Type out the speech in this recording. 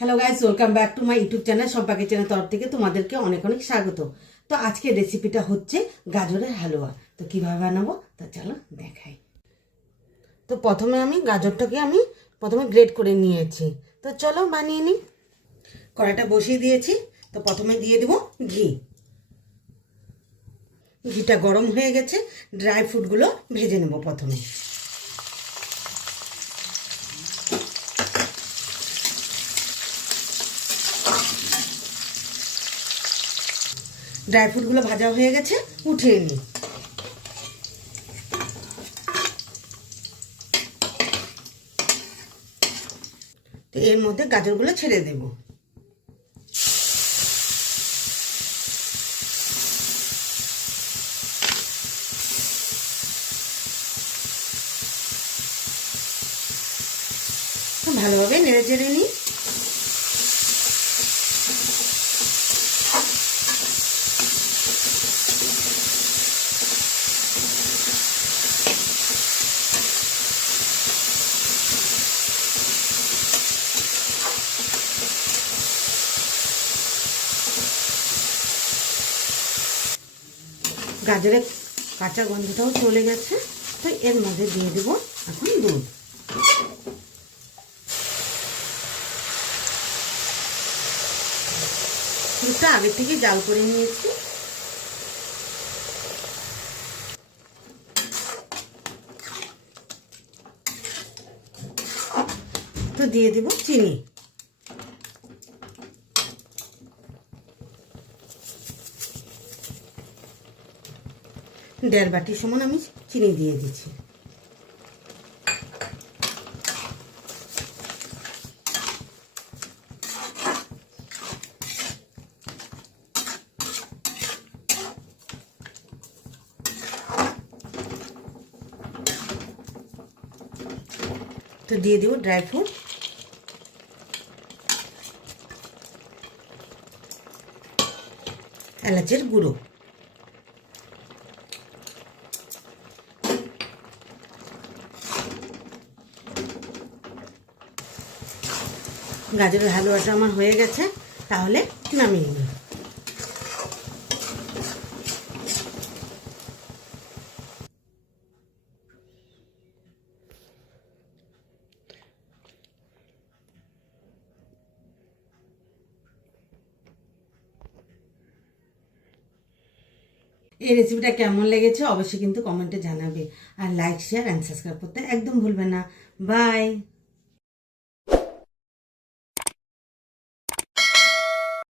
Hello guys, welcome back to my YouTube channel. সম্পাকের channel তরফ থেকে তোমাদেরকে অনেক অনেক স্বাগত। তো আজকের রেসিপিটা হচ্ছে গাজরের হালুয়া। তো কিভাবে বানাবো তো চলো দেখাই। তো প্রথমে আমি গাজরটাকে প্রথমে গ্রেট করে নিয়েছি। তো চলো বানিয়ে নিই। কড়াইটা বসিয়ে দিয়েছি। তো প্রথমে দিয়ে দেবো ঘি। ঘিটা গরম হয়ে গেছে, ড্রাই ফ্রুটগুলো ভেজে নেব প্রথমে। ড্রাই ফ্রুটগুলো ভাজা হয়ে গেছে, উঠিয়ে নিই। তো এর মধ্যে গাজরগুলো ছেড়ে দেব। ভালোভাবে নেড়ে চেড়ে নিই। গাজরের কাঁচা গন্ধটাও চলে গেছে। তো এর মধ্যে দিয়ে দেবো এখন দুধ। দুধটা আগে থেকে জাল করে নিয়েছি। তো দিয়ে দেবো চিনি। দেড় বাটি সমান আমি চিনি দিয়ে দিচ্ছি। তো দিয়ে দেবো ড্রাই ফ্রুট, এলাচের গুঁড়ো, গাজরের হালুয়াটা আমার হয়ে গেছে। তাহলে নামিয়ে নিই। এই রেসিপিটা কেমন লেগেছে অবশ্যই কিন্তু কমেন্টে জানাবে। আর লাইক, শেয়ার অ্যান্ড সাবস্ক্রাইব করতে একদম ভুলবে না। বাই।